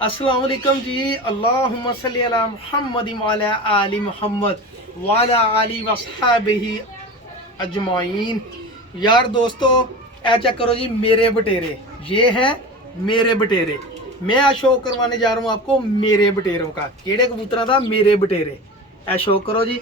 अस्सलाम वालेकुम जी। अल्लाहुम्मा सल्ली अला मुहम्मद व अला आलि मुहम्मद व अला आलि वसहबिही अजमाइन। यार दोस्तों, ऐ चेक करो जी मेरे बटेरे, ये हैं मेरे बटेरे। मैं आज शो करवाने जा रहा हूँ आपको मेरे बटेरों का। केड़े कबूतर था? मेरे बटेरे। ऐ शो करो जी।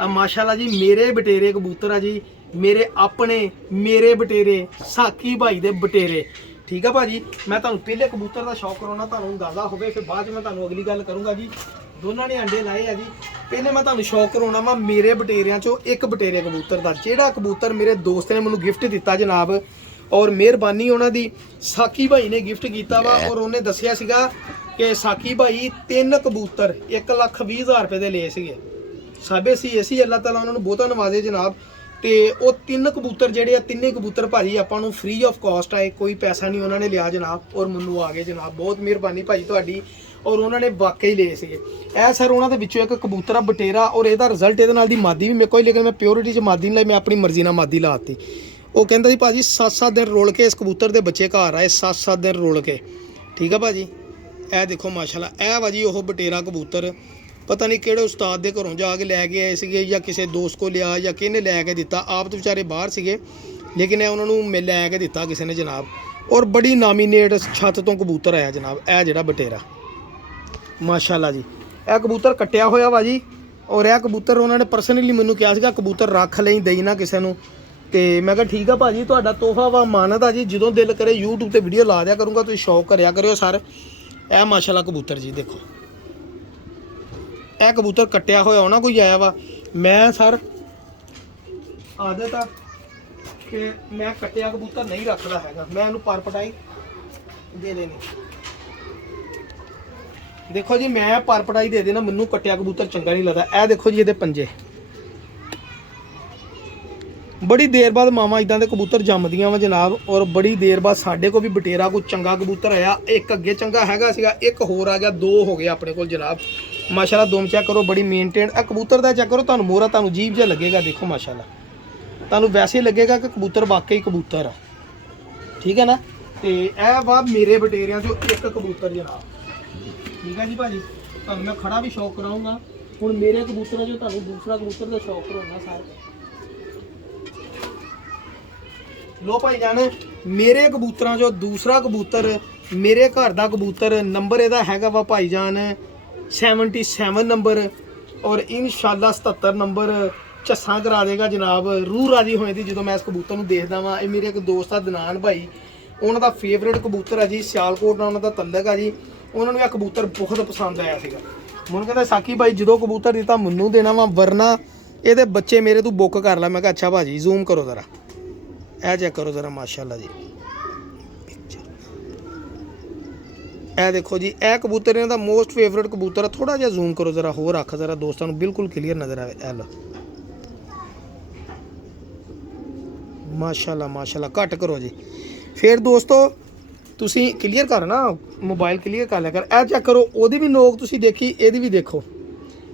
अब माशाल्लाह जी मेरे बटेरे कबूतर आ जी, मेरे अपने मेरे बटेरे साकी भाई दे बटेरे। ठीक है भाजी, मैं तुहानू पहले कबूतर का शौक कराना, तुहानू अंदाजा होवे, फिर बाद मैं तुहानू अगली गल करूँगा जी। दोनों ने अंडे लाए है जी। पहले मैं तुहानू शौक कराना वा मेरे बटेरियां चो एक बटेरे कबूतर का, जेड़ा कबूतर मेरे दोस्त ने मैनू गिफ्ट दिता जनाब, और मेहरबानी उन्हों दी साकी भाई ने गिफ्ट किया वा। और उन्हें दसिया सीगा कि साकी भाई 3 कबूतर 1,20,000 रुपये के लिए सीगे। साबे सी ऐसी अल्लाह ताला उन्होंने बहुता नवाजे जनाब। तो वो 3 कबूतर जेडे आ, तीने कबूतर भाजी आपको फ्री ऑफ कॉस्ट आए, कोई पैसा नहीं उन्होंने लिया जनाब, और मैनू आ गए जनाब। बहुत मेहरबानी भाजी तुहाडी, और उन्होंने वाकई ले सीगे। ऐ सर उन्होंने विचों एक कबूतर बटेरा, और यदा रिजल्ट ये मादी भी मेरे को, लेकिन मैं प्योरिटी च मादी नहीं लाई, मैं अपनी मर्जी ना मादी लाती। वो कहता जी भाजी 7-7 दिन रोल के इस कबूतर के बच्चे घर आए, 7-7 दिन रोल के। ठीक है भाजी, ए देखो माशाल्लाह, ए भाजी वो बटेरा कबूतर पता नहीं किहड़े उस्ताद के घरों जाके लैके आए थे, या किसी दोस्त को लिया, या किहने लैके दिता। आप तो बेचारे बाहर से, लेकिन उन्होंने लैके दिता किसी ने जनाब। और बड़ी नामीनेट छत तो कबूतर आया जनाब, ए जिहड़ा बटेरा माशाल्लाह जी। यह कबूतर कट्टिया होया वा जी, और यह कबूतर उन्होंने परसनली मैनू कहा सीगा कबूतर रख लई, दई ना किसी को। तो मैं कहा ठीक है भाजी, तुहाडा तोहफा वा मानत आ जी, जो दिल करे यूट्यूब पर वीडियो ला दिया करूँगा, तुसीं शौक करिया करियो सर। ए माशाल्लाह कबूतर जी देखो, यह कबूतर कट्टिया होया होना कोई आया वा। मैं सर आदत आ कि मैं कट्टिया कबूतर नहीं रखता है, मैं इन्हू पर पटाई दे देनी। देखो जी मैं पर पटाई दे देना, मैनू कट्टिया कबूतर चंगा नहीं लगता। यह देखो जी ये पंजे, बड़ी देर बाद मावा इदां दे कबूतर जमदियां वा जनाब, और बड़ी देर बाद साडे को भी बटेरा कोई चंगा कबूतर आया। एक अगे चंगा हैगा सीगा, एक होर आ गया, 2 हो गए अपने को जनाब। माशाल्लाह दोम चेक करो, बड़ी मेनटेन। ए कबूतर का चेक करो, तुहानू मोहरा तुहानू अजीब जिहा लगेगा। देखो माशाल्लाह, तुहानू वैसे लगेगा कि कबूतर वाकई कबूतर है। ठीक है ना। तो यह वा मेरे बटेरियां चो एक कबूतर जनाब। ठीक है जी भाजी, तुहानू मैं खड़ा भी शौक कराऊंगा। हुण मेरे कबूतर जो तुहानू दूसरा कबूतर का शौक कराऊंगा सारे। लो भाई जान, मेरे कबूतर जो दूसरा कबूतर मेरे घर का कबूतर, नंबर यदा हैगा वा भाई जान 77 नंबर, और इंशाल्लाह 77 नंबर झस्सा करा देगा जनाब। रूह राजी होने की जो मैं इस कबूतर में देखता वा। ये मेरे एक दोस्त आ दनान भाई, उन्होंने फेवरेट कबूतर है जी, सियालकोट नाल उन्होंने तल्लक है जी। उन्होंने यह कबूतर बहुत पसंद आया सीगा। मुझे कहते साकी भाई जो कबूतर दिता मैनू देना वा, वरना ये बच्चे मेरे तू बुक कर ला। मैं कहा अच्छा भाजी, जूम करो ज़रा, ए चेक करो ज़रा माशाल्लाह जी। ए देखो जी, ए कबूतर इन्हों का मोस्ट फेवरेट कबूतर है। थोड़ा जिहा जूम करो ज़रा, होर रख ज़रा दोस्तों, बिल्कुल क्लीयर नज़र आए। ए लो माशाल्लाह माशाल्लाह, घट करो जी। फिर दोस्तों तुसी क्लीयर कर ना, मोबाइल क्लीयर कर लिया कर। ए चेक करो, ओदी भी नोक तुसी देखी, एदी भी देखो।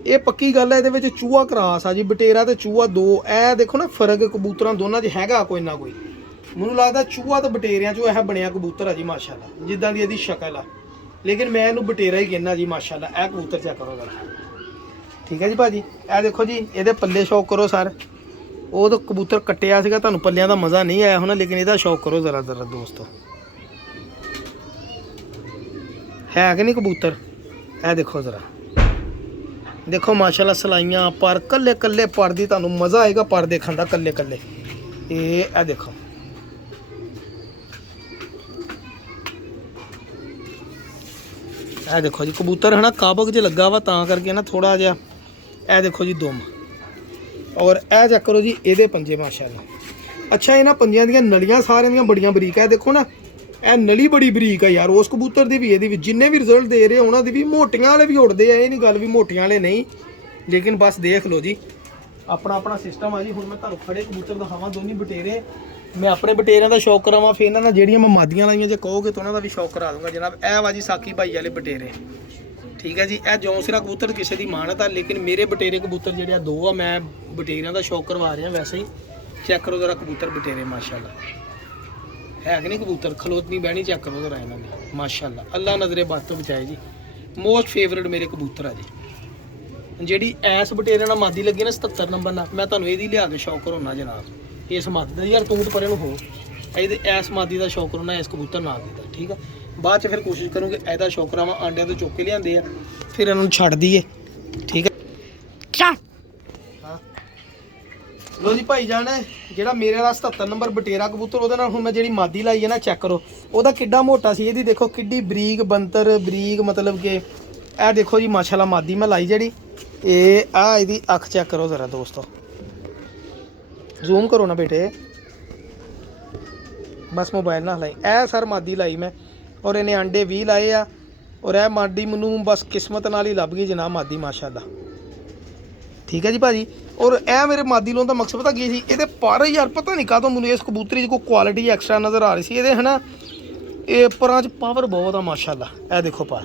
ये पक्की गल है, ये चूहा क्रॉस आ जी, बटेरा तो चूहा 2। ए देखो ना फर्क कबूतर दोनों च हैगा कोई ना कोई। मैनू लगता चूहा तो बटेरिया चो यह बनया कबूतर है जी माशाल्लाह, जिद्दां दी इहदी शक्ल आ। लेकिन मैं इनू बटेरा ही कहना जी माशाल्लाह। ए कबूतर चेक करो जरा। ठीक है जी भाजी, ए देखो जी ये पल्ले शौक करो सर। वो तो कबूतर कट्टिया सीगा, तुहानू पल्लियां का मज़ा नहीं आया होना, लेकिन इसका शौक करो ज़रा ज़रा दोस्तों। है कि नहीं कबूतर? ए देखो ज़रा, देखो माशाल्लाह सलाइयाँ पर कल्ले कल्ले पर दी, तुहानू मज़ा आएगा पर देखने का कल्ले कल्ले। ये देखो ए देखो जी कबूतर है ना काबक च लगा वा, तां करके ना थोड़ा जिहा। ए देखो जी दुम, और ए चेक करो जी ये पंजे माशाल्लाह। अच्छा इन्हां पंजियां दियां नलियां सारियां दियां बड़ियां बरीक है। देखो ना ए नली बड़ी बरीक है यार, उस कबूतर की भी ये भी, जिन्ने भी रिजल्ट दे रहे उन्होंने भी। मोटियां वाले भी उड़ते हैं, ये नहीं गल भी मोटियां वाले नहीं, लेकिन बस देख लो जी अपना अपना सिस्टम है जी। हुण मैं तुहानू खड़े कबूतर दिखावां दोनों बटेरे, मैं अपने बटेरियां का शौक करावां, फिर इन्हां जेहड़ियां मैं मादियां लाइयां जे कहोगे तो उन्होंने भी शौक करा दूंगा जनाब। ए वा जी साकी भाई वाले बटेरे। ठीक है जी, ए जौंसिरा कबूतर किसी की मानत है, लेकिन मेरे बटेरे कबूतर जेहड़े 2 आ, मैं बटेरियां का शौक करवा रहा वैसे ही। चेक करो ज़रा कबूतर बटेरे माशाल्लाह। है कि नहीं कबूतर खलोतनी बहनी चेक करो जरा इन्होंने माशाल्लाह अल्लाह नजरे बद तो बचाए जी मोस्ट फेवरेट मेरे कबूतर है जी ਜਿਹੜੀ ਐਸ ਬਟੇਰੇ ਨਾਲ ਮਾਦੀ ਲੱਗੀ ਨਾ 77 ਨੰਬਰ ਨਾਲ ਮੈਂ ਤੁਹਾਨੂੰ ਇਹਦੀ ਲਿਆ ਕੇ ਸ਼ੌਕ ਕਰਾਉਣਾ ਜਨਾਬ ਇਸ ਮਾਦੀ ਦਾ ਯਾਰ ਤੂੰ ਤਾਂ ਪਰੇ ਨੂੰ ਹੋ ਇਹਦੇ ਐਸ ਮਾਦੀ ਦਾ ਸ਼ੌਕ ਕਰਾਉਣਾ ਇਸ ਕਬੂਤਰ ਨਾਲ ਦਾ ਠੀਕ ਆ ਬਾਅਦ ਚ ਫਿਰ ਕੋਸ਼ਿਸ਼ ਕਰੂੰਗੇ ਇਹਦਾ ਸ਼ੌਕ ਕਰਾਵਾਂ ਆਂਡਿਆਂ ਤੋਂ ਚੁੱਕ ਕੇ ਲਿਆਂਦੇ ਆ ਫਿਰ ਇਹਨਾਂ ਨੂੰ ਛੱਡ ਦਈਏ ਠੀਕ ਆ ਚਾ ਹਾਂ ਲੋ ਜੀ ਭਾਈ ਜਾਨ ਜਿਹੜਾ ਮੇਰੇ ਵਾਲਾ 77 ਨੰਬਰ ਬਟੇਰਾ ਕਬੂਤਰ ਉਹਦੇ ਨਾਲ ਹੁਣ ਮੈਂ ਜਿਹੜੀ ਮਾਦੀ ਲਾਈ ਹੈ ਨਾ ਚੈੱਕ ਕਰੋ ਉਹਦਾ ਕਿੱਡਾ ਮੋਟਾ ਸੀ ਇਹਦੀ ਦੇਖੋ ਕਿੱਡੀ ਬਰੀਕ ਬੰਤਰ ਬਰੀਕ ਮਤਲਬ ਕਿ ਇਹ ਦੇਖੋ ਜੀ ਮਾਸ਼ਾਅੱਲਾ ਮਾਦੀ ਮੈਂ ਲਾਈ ਜਿਹੜੀ ਇਹ ਆ ਇਹਦੀ ਅੱਖ ਚੈੱਕ ਕਰੋ ਜ਼ਰਾ ਦੋਸਤੋ ਜ਼ੂਮ ਕਰੋ ਨਾ ਬੇਟੇ ਬਸ ਮੋਬਾਈਲ ਨਾਲ ਲਾਈ ਇਹ ਸਰ ਮਾਦੀ ਲਾਈ ਮੈਂ ਔਰ ਇਹਨੇ ਅੰਡੇ 20 ਲਾਏ ਆ ਔਰ ਇਹ ਮਾਦੀ ਮੈਨੂੰ ਬਸ ਕਿਸਮਤ ਨਾਲ ਹੀ ਲੱਭ ਗਈ ਜਨਾਬ ਮਾਦੀ ਮਾਸ਼ਾਅੱਲਾ ਠੀਕ ਹੈ ਜੀ ਭਾਜੀ ਔਰ ਇਹ ਮੇਰੇ ਮਾਦੀ ਲਾਉਣ ਦਾ ਮਕਸਦ ਪਤਾ ਕੀ ਸੀ ਇਹਦੇ ਪਰ ਯਾਰ ਪਤਾ ਨਹੀਂ ਕਾਹਤੋਂ ਮੈਨੂੰ ਇਸ ਕਬੂਤਰੀ 'ਚ ਕੋਈ ਕੁਆਲਿਟੀ ਐਕਸਟਰਾ ਨਜ਼ਰ ਆ ਰਹੀ ਸੀ ਇਹਦੇ ਹਨਾ ਇਹ ਪਰਾਂ 'ਚ ਪਾਵਰ ਬਹੁਤ ਆ ਮਾਸ਼ਾਅੱਲਾ ਇਹ ਦੇਖੋ ਪਰ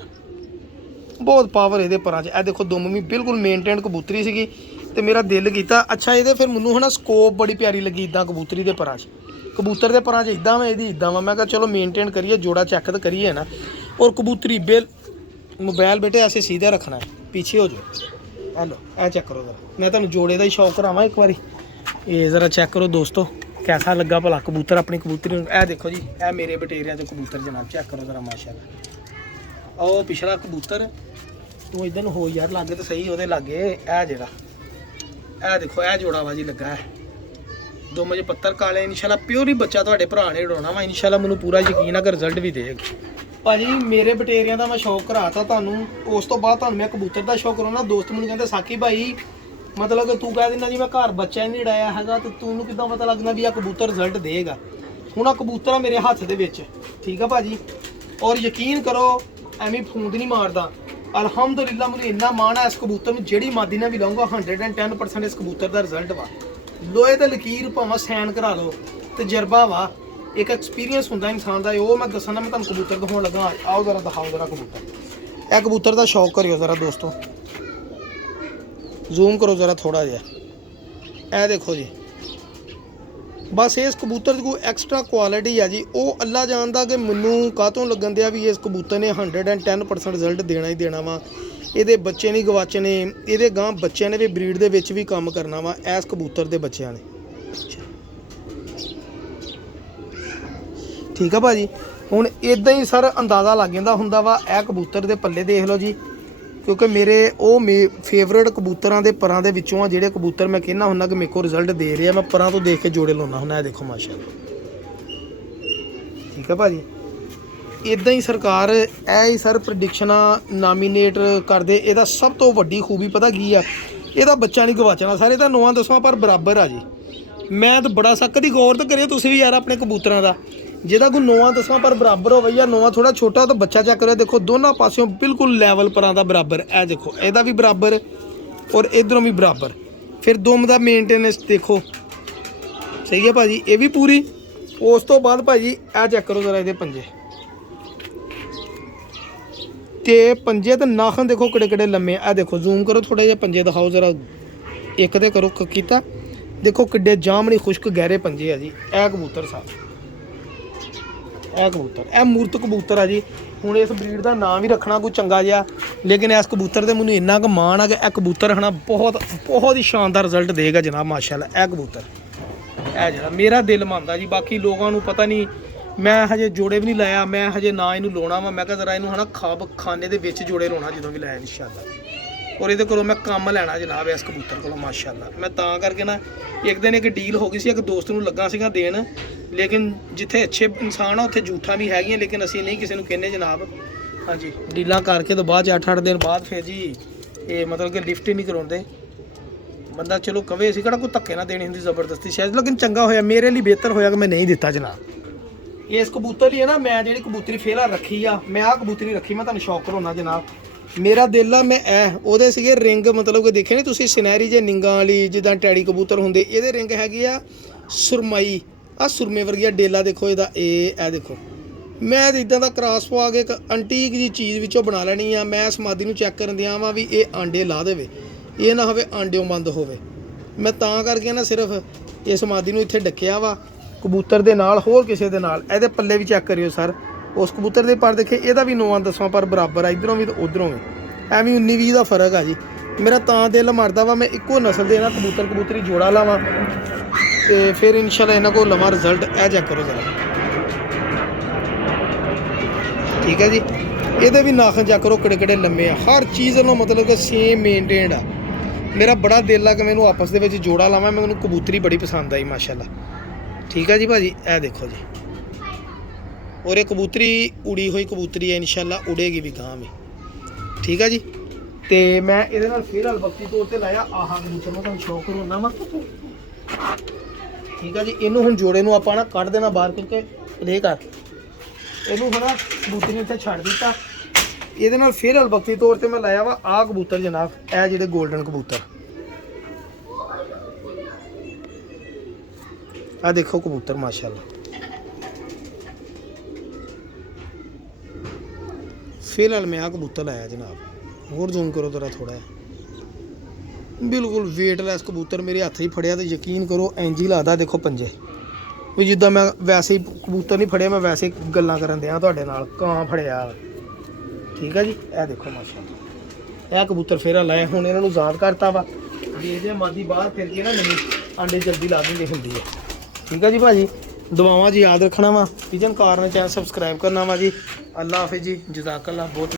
ਬਹੁਤ ਪਾਵਰ ਇਹਦੇ ਪਰਾਂ 'ਚ ਇਹ ਦੇਖੋ ਦੁਮ ਵੀ ਬਿਲਕੁਲ ਮੇਨਟੇਨ ਕਬੂਤਰੀ ਸੀਗੀ ਤੇ ਮੇਰਾ ਦਿਲ ਕੀਤਾ ਅੱਛਾ ਇਹਦੇ ਫਿਰ ਮੈਨੂੰ ਹਨਾ ਸਕੋਪ ਬੜੀ ਪਿਆਰੀ ਲੱਗੀ ਇਦਾਂ ਕਬੂਤਰੀ ਦੇ ਪਰਾਂ 'ਚ ਕਬੂਤਰ ਦੇ ਪਰਾਂ 'ਚ ਇਦਾਂ ਵਾ ਇਹਦੀ ਇਦਾਂ ਵਾ ਮੈਂ ਕਿਹਾ ਚਲੋ ਮੇਨਟੇਨ ਕਰੀਏ ਜੋੜਾ ਚੈੱਕ ਤਾਂ ਕਰੀਏ ਨਾ ਔਰ ਕਬੂਤਰੀ मोबाइल बेटे ऐसे सीधा रखना है पीछे हो जाओ हेलो ए चेक करो जरा मैं तुहानू जोड़े का ही शौक करावां एक बारी ये ज़रा चेक करो दोस्तों कैसा लगा भला कबूतर अपनी कबूतरी ए देखो जी ए मेरे बटेरिया के कबूतर जनाब चेक करो ज़रा माशाल्लाह ओ पिछला कबूतर तू इधर हो यार लागे तो सही वो लागे ए जेड़ा ए देखो ए जोड़ा बाजी लगा है दो मुझे पत्थर काले इंशाल्लाह प्योर ही बच्चा तुहाडे भरा ने उड़ाउणा वा इंशाल्लाह मैनू पूरा यकीन है कि रिजल्ट भी देगा ਭਾਜੀ ਮੇਰੇ ਬਟੇਰੀਆਂ ਦਾ ਮੈਂ ਸ਼ੌਕ ਕਰਾਤਾ ਤੁਹਾਨੂੰ ਉਸ ਤੋਂ ਬਾਅਦ ਤੁਹਾਨੂੰ ਮੈਂ ਕਬੂਤਰ ਦਾ ਸ਼ੌਕ ਕਰਾਉਣਾ ਦੋਸਤ ਮੈਨੂੰ ਕਹਿੰਦੇ ਸਾਕੀ ਭਾਈ ਮਤਲਬ ਕਿ ਤੂੰ ਕਹਿ ਦਿੰਦਾ ਜੀ ਮੈਂ ਘਰ ਬੱਚਾ ਹੀ ਨਹੀਂ ਡਾਇਆ ਹੈਗਾ ਤੇ ਤੈਨੂੰ ਕਿੱਦਾਂ ਪਤਾ ਲੱਗਣਾ ਵੀ ਆ ਕਬੂਤਰ ਰਿਜ਼ਲਟ ਦੇਗਾ ਹੁਣ ਆ ਕਬੂਤਰ ਆ ਮੇਰੇ ਹੱਥ ਦੇ ਵਿੱਚ ਠੀਕ ਆ ਭਾਜੀ ਔਰ ਯਕੀਨ ਕਰੋ ਐਵੇਂ ਫੂੰਦ ਨਹੀਂ ਮਾਰਦਾ ਅਲਹਮਦੁਲਿਲਾ ਮੈਨੂੰ ਇੰਨਾ ਮਾਣ ਆ ਇਸ ਕਬੂਤਰ ਨੂੰ ਜਿਹੜੀ ਮਾਦੀ ਨਾਲ ਵੀ ਲਾਉਂਗਾ 110% ਇਸ ਕਬੂਤਰ ਦਾ ਰਿਜ਼ਲਟ ਵਾ ਲੋਹੇ ਤੇ ਲਕੀਰ ਭਾਵੇਂ ਸੈਨ ਕਰਾ ਲਓ ਤਜਰਬਾ ਵਾ एक एक्सपीरियंस होंगे इंसान का वो मैं दसना मैं तुम कबूतर दिखाने लगा आओ जरा दिखाओ जरा कबूतर यह कबूतर का शौक करियो ज़रा दोस्तों जूम करो ज़रा थोड़ा जहा ए देखो जी बस इस कबूतर की कोई एक्सट्रा क्वालिटी है जी वो अल्लाह जानता कि मैनू कातों लगन दिया भी इस कबूतर ने 110% रिजल्ट देना ही देना वा ये बच्चे नहीं गवाचने ये गांह बच्चों ने भी ब्रीड के भी काम करना वा इस कबूतर के बच्चों ने ठीक है भाजी हुण इदां ही सर अंदाज़ा लग जाता हुंदा वा ए कबूतर दे पल्ले देख लो जी क्योंकि मेरे वो फेवरेट कबूतरां दे परां दे विचों आ जिहड़े कबूतर मैं कहना हुंदा कि मेरे को रिजल्ट दे रहे मैं परां तो देख के जोड़े लाउंदा हुंदा देखो माशाअल्लाह ठीक है भाजी इदां ही सरकार ए ही सर प्रडिक्शनां नामीनेट करदे इहदा सब तो वड्डी खूबी पता की आ इहदा बच्चा नहीं गवाचना सारे तां 9-10 पर बराबर आ जी मैं तो बड़ा सख्त ही गौर तो करियो तुसीं भी यार अपने कबूतरां दा ਜਿਹਦਾ ਕੋਈ 9-10 ਪਰ ਬਰਾਬਰ ਹੋਵੇ ਜਾਂ 9 ਥੋੜਾ ਛੋਟਾ ਤਾਂ ਬੱਚਾ ਚੈੱਕ ਕਰਿਓ ਦੇਖੋ ਦੋਨਾਂ ਪਾਸਿਓਂ ਬਿਲਕੁਲ ਲੈਵਲ ਪਰਾਂ ਦਾ ਬਰਾਬਰ ਇਹ ਦੇਖੋ ਇਹਦਾ ਵੀ ਬਰਾਬਰ ਔਰ ਇਧਰੋਂ ਵੀ ਬਰਾਬਰ ਫਿਰ ਦੁਮ ਦਾ ਮੇਨਟੇਨੈਂਸ ਦੇਖੋ ਸਹੀ ਹੈ ਭਾਜੀ ਇਹ ਵੀ ਪੂਰੀ ਉਸ ਤੋਂ ਬਾਅਦ ਭਾਜੀ ਇਹ ਚੈੱਕ ਕਰੋ ਜ਼ਰਾ ਇਹਦੇ ਪੰਜੇ ਤੇ ਪੰਜੇ ਤੇ ਨਾਖਣ ਦੇਖੋ ਕਿਹੜੇ ਕਿਹੜੇ ਲੰਮੇ ਆ ਦੇਖੋ ਜ਼ੂਮ ਕਰੋ ਥੋੜਾ ਜਿਹਾ ਪੰਜੇ ਦਿਖਾਓ ਜ਼ਰਾ ਇੱਕ ਤੇ ਕਰੋ ਕੀਤਾ ਦੇਖੋ ਕਿੱਡੇ ਜਾਮਣੀ ਖੁਸ਼ਕ ਗਹਿਰੇ ਪੰਜੇ ਆ ਜੀ ਇਹ ਕਬੂਤਰ ਸਾਹਿਬ ਇਹ ਕਬੂਤਰ ਇਹ ਮੂਰਤ ਕਬੂਤਰ ਆ ਜੀ ਹੁਣ ਇਸ ਬਰੀਡ ਦਾ ਨਾਮ ਹੀ ਰੱਖਣਾ ਕੋਈ ਚੰਗਾ ਜਿਹਾ ਲੇਕਿਨ ਇਸ ਕਬੂਤਰ ਤੇ ਮੈਨੂੰ ਇੰਨਾ ਕੁ ਮਾਣ ਆ ਕਿ ਇਹ ਕਬੂਤਰ ਹਨਾ ਬਹੁਤ ਹੀ ਸ਼ਾਨਦਾਰ ਰਿਜ਼ਲਟ ਦੇਗਾ ਜਨਾਬ ਮਾਸ਼ਾਅੱਲਾ ਇਹ ਕਬੂਤਰ ਇਹ ਜਿਹੜਾ ਮੇਰਾ ਦਿਲ ਮੰਨਦਾ ਜੀ ਬਾਕੀ ਲੋਕਾਂ ਨੂੰ ਪਤਾ ਨਹੀਂ ਮੈਂ ਹਜੇ ਜੋੜੇ ਵੀ ਨਹੀਂ ਲਾਇਆ ਮੈਂ ਹਜੇ ਨਾ ਇਹਨੂੰ ਲਾਉਣਾ ਵਾ ਮੈਂ ਕਿਹਾ ਜ਼ਰਾ ਇਹਨੂੰ ਹਨਾ ਖਾਨੇ ਦੇ ਵਿੱਚ ਜੋੜੇ ਲਾਉਣਾ ਜਦੋਂ ਵੀ ਲਾਇਆ ਇਨਸ਼ਾਅੱਲਾ ਔਰ ਇਹਦੇ ਕੋਲੋਂ ਮੈਂ ਕੰਮ ਲੈਣਾ ਜਨਾਬ ਇਸ ਕਬੂਤਰ ਕੋਲੋਂ ਮਾਸ਼ਾਅੱਲਾ ਮੈਂ ਤਾਂ ਕਰਕੇ ਨਾ ਇੱਕ ਦਿਨ ਇੱਕ ਡੀਲ ਹੋ ਗਈ ਸੀ ਇੱਕ ਦੋਸਤ ਨੂੰ ਲੱਗਾ ਸੀਗਾ ਦੇਣ ਲੇਕਿਨ ਜਿੱਥੇ ਅੱਛੇ ਇਨਸਾਨ ਆ ਉੱਥੇ ਝੂਠਾਂ ਵੀ ਹੈਗੀਆਂ ਲੇਕਿਨ ਅਸੀਂ ਨਹੀਂ ਕਿਸੇ ਨੂੰ ਕਹਿੰਦੇ ਜਨਾਬ ਹਾਂਜੀ ਡੀਲਾਂ ਕਰਕੇ ਤੋਂ ਬਾਅਦ 8-8 ਦਿਨ ਬਾਅਦ ਫਿਰ ਜੀ ਇਹ ਮਤਲਬ ਕਿ ਲਿਫਟ ਹੀ ਨਹੀਂ ਕਰਾਉਂਦੇ ਬੰਦਾ ਚਲੋ ਕਵੇ ਅਸੀਂ ਕਿਹੜਾ ਕੋਈ ਧੱਕੇ ਨਾ ਦੇਣੀ ਹੁੰਦੀ ਜ਼ਬਰਦਸਤੀ ਸ਼ਾਇਦ ਲੇਕਿਨ ਚੰਗਾ ਹੋਇਆ ਮੇਰੇ ਲਈ ਬਿਹਤਰ ਹੋਇਆ ਕਿ ਮੈਂ ਨਹੀਂ ਦਿੱਤਾ ਜਨਾਬ ਇਸ ਕਬੂਤਰ ਲਈ ਹੈ ਨਾ ਮੈਂ ਜਿਹੜੀ ਕਬੂਤਰੀ ਫੇਲਾ ਰੱਖੀ ਆ ਮੈਂ ਆਹ ਕਬੂਤਰੀ ਰੱਖੀ ਮੈਂ ਤੁਹਾਨੂੰ ਸ਼ੌਕ ਕਰਾਉਣਾ ਜਨਾਬ ਮੇਰਾ ਦਿਲ ਆ ਮੈਂ ਉਹਦੇ ਸੀਗੇ ਰਿੰਗ ਮਤਲਬ ਕਿ ਦੇਖੇ ਨਹੀਂ ਤੁਸੀਂ ਸੁਨਹਿਰੀ ਜੇ ਨਿੰਗਾਂ ਵਾਲੀ ਜਿੱਦਾਂ ਟੈਡੀ ਕਬੂਤਰ ਹੁੰਦੇ ਇਹਦੇ ਰਿੰਗ ਹੈਗੇ ਆ ਸੁਰਮਈ ਆ ਸੁਰਮੇ ਵਰਗੀਆ ਡੇਲਾ ਦੇਖੋ ਇਹਦਾ ਇਹ ਦੇਖੋ ਮੈਂ ਇਦਾਂ ਦਾ ਕ੍ਰਾਸ ਪਵਾ ਕੇ ਇੱਕ ਐਂਟੀਕ ਜੀ ਚੀਜ਼ ਵਿੱਚੋਂ ਬਣਾ ਲੈਣੀ ਆ ਮੈਂ ਸਮਾਦੀ ਨੂੰ ਚੈੱਕ ਕਰਨ ਦਿਆਂ ਵਾਂ ਵੀ ਇਹ ਆਂਡੇ ਲਾ ਦੇਵੇ ਇਹ ਨਾ ਹੋਵੇ ਆਂਡਿਓਂ ਬੰਦ ਹੋਵੇ ਮੈਂ ਤਾਂ ਕਰਕੇ ਨਾ ਸਿਰਫ ਇਸ ਸਮਾਦੀ ਨੂੰ ਇੱਥੇ ਡੱਕਿਆ ਵਾ ਕਬੂਤਰ ਦੇ ਨਾਲ ਹੋਰ ਕਿਸੇ ਦੇ ਨਾਲ। ਇਹਦੇ ਪੱਲੇ ਵੀ ਚੈੱਕ ਕਰਿਓ ਸਰ, ਉਸ ਕਬੂਤਰ ਦੇ ਪਰ ਦੇਖੇ ਇਹਦਾ ਵੀ 9-10 ਪਰ ਬਰਾਬਰ ਆ, ਇਧਰੋਂ ਵੀ ਤੇ ਉਧਰੋਂ ਵੀ, ਐਵੇਂ 19-20 ਦਾ ਫਰਕ ਆ ਜੀ। ਮੇਰਾ ਤਾਂ ਦਿਲ ਮਰਦਾ ਵਾ ਮੈਂ ਇੱਕੋ ਨਸਲ ਦੇ ਨਾ ਕਬੂਤਰੀ ਜੋੜਾ ਲਾਵਾਂ ਤੇ ਫਿਰ ਇਨਸ਼ਾਅੱਲਾ ਇਹਨਾਂ ਕੋਲ ਲਵਾਂ ਰਿਜ਼ਲਟ। ਇਹ ਚੈੱਕ ਕਰੋ ਜ਼ਰਾ, ਠੀਕ ਹੈ ਜੀ। ਇਹਦੇ ਵੀ ਨਾਖਣ ਚੈੱਕ ਕਰੋ ਕਿਹੜੇ ਲੰਮੇ ਆ, ਹਰ ਚੀਜ਼ ਨੂੰ ਮਤਲਬ ਕਿ ਸੇਮ ਮੇਨਟੇਨਡ ਆ। ਮੇਰਾ ਬੜਾ ਦਿਲ ਆ ਕਿ ਮੈਨੂੰ ਆਪਸ ਦੇ ਵਿੱਚ ਜੋੜਾ ਲਾਵਾਂ, ਮੈਨੂੰ ਕਬੂਤਰੀ ਬੜੀ ਪਸੰਦ ਆਈ ਮਾਸ਼ਾਅੱਲਾ। ਠੀਕ ਹੈ ਜੀ ਭਾਜੀ, ਇਹ ਦੇਖੋ ਜੀ, ਔਰ ਇਹ ਕਬੂਤਰੀ ਉੜੀ ਹੋਈ ਕਬੂਤਰੀ ਹੈ, ਇਨਸ਼ਾਅੱਲਾ ਉੜੇਗੀ ਵੀ ਗਾਂ ਵੀ। ਠੀਕ ਹੈ ਜੀ। ਤੇ ਮੈਂ ਇਹਦੇ ਨਾਲ ਫਿਰ ਹਲਵਕਤੀ ਤੌਰ ਤੇ ਲਾਇਆ ਆਹ ਕਬੂਤਰ ਨੂੰ, ਤੁਹਾਨੂੰ ਸ਼ੌਕ ਕਰਵਾਉਣਾ ਵਾ। ਠੀਕ ਹੈ ਜੀ। ਇਹਨੂੰ ਹੁਣ ਜੋੜੇ ਨੂੰ ਆਪਾਂ ਨਾ ਕੱਢ ਦੇਣਾ ਬਾਹਰ, ਕਿਉਂਕਿ ਪਲੇ ਕਰ ਇਹਨੂੰ ਹੁਣ ਕਬੂਤਰੀ ਨੂੰ ਇੱਥੇ ਛੱਡ ਦਿੱਤਾ। ਇਹਦੇ ਨਾਲ ਫਿਰ ਹਲਵਕਤੀ ਤੌਰ ਤੇ ਮੈਂ ਲਾਇਆ ਵਾ ਆਹ ਕਬੂਤਰ ਜਨਾਬ, ਇਹ ਜਿਹੜੇ 골ਡਨ ਕਬੂਤਰ ਆ ਦੇਖੋ ਕਬੂਤਰ ਮਾਸ਼ਾਅੱਲਾ। ਫਿਲਹਾਲ ਮੈਂ ਆ ਕਬੂਤਰ ਲਾਇਆ ਜਨਾਬ, ਹੋਰ ਜ਼ੂਮ ਕਰੋ ਜ਼ਰਾ ਥੋੜਾ ਜਿਹਾ, ਬਿਲਕੁਲ ਵੇਟਲੈਸ ਕਬੂਤਰ ਮੇਰੇ ਹੱਥ 'ਚ ਫੜਿਆ ਤੇ ਯਕੀਨ ਕਰੋ ਇੰਜ ਹੀ ਲੱਗਦਾ। ਦੇਖੋ ਪੰਜੇ ਵੀ ਜਿੱਦਾਂ ਮੈਂ ਵੈਸੇ ਹੀ ਕਬੂਤਰ ਨਹੀਂ ਫੜਿਆ, ਮੈਂ ਵੈਸੇ ਹੀ ਗੱਲਾਂ ਕਰਨ ਦਿਆਂ ਤੁਹਾਡੇ ਨਾਲ, ਕਾਂ ਫੜਿਆ। ਠੀਕ ਹੈ ਜੀ। ਇਹ ਦੇਖੋ ਮਾਸ਼ਾਅੱਲਾ, ਇਹ ਕਬੂਤਰ ਫੇਰਾ ਲਾਇਆ। ਹੁਣ ਇਹਨਾਂ ਨੂੰ ਆਜ਼ਾਦ ਕਰਤਾ ਵਾ, ਜੇ ਮਾਦੀ ਬਾਹਰ ਫਿਰ ਕੇ ਨਾ ਨਹੀਂ ਆਂਡੇ ਜਲਦੀ ਲਾ ਦਿੰਦੇ ਹੁੰਦੀ ਹੈ। ਠੀਕ ਹੈ ਜੀ ਭਾਜੀ, ਦੁਆਵਾਂ ਜੀ ਯਾਦ ਰੱਖਣਾ ਵਾ, ਕਿਚਨ ਕਾਰਨਰ ਚੈਨਲ ਸਬਸਕ੍ਰਾਈਬ ਕਰਨਾ ਵਾ ਜੀ। ਅੱਲਾ ਹਾਫਿਜ਼ ਜੀ, ਜਜ਼ਾਕੱਲਾ ਬਹੁਤ।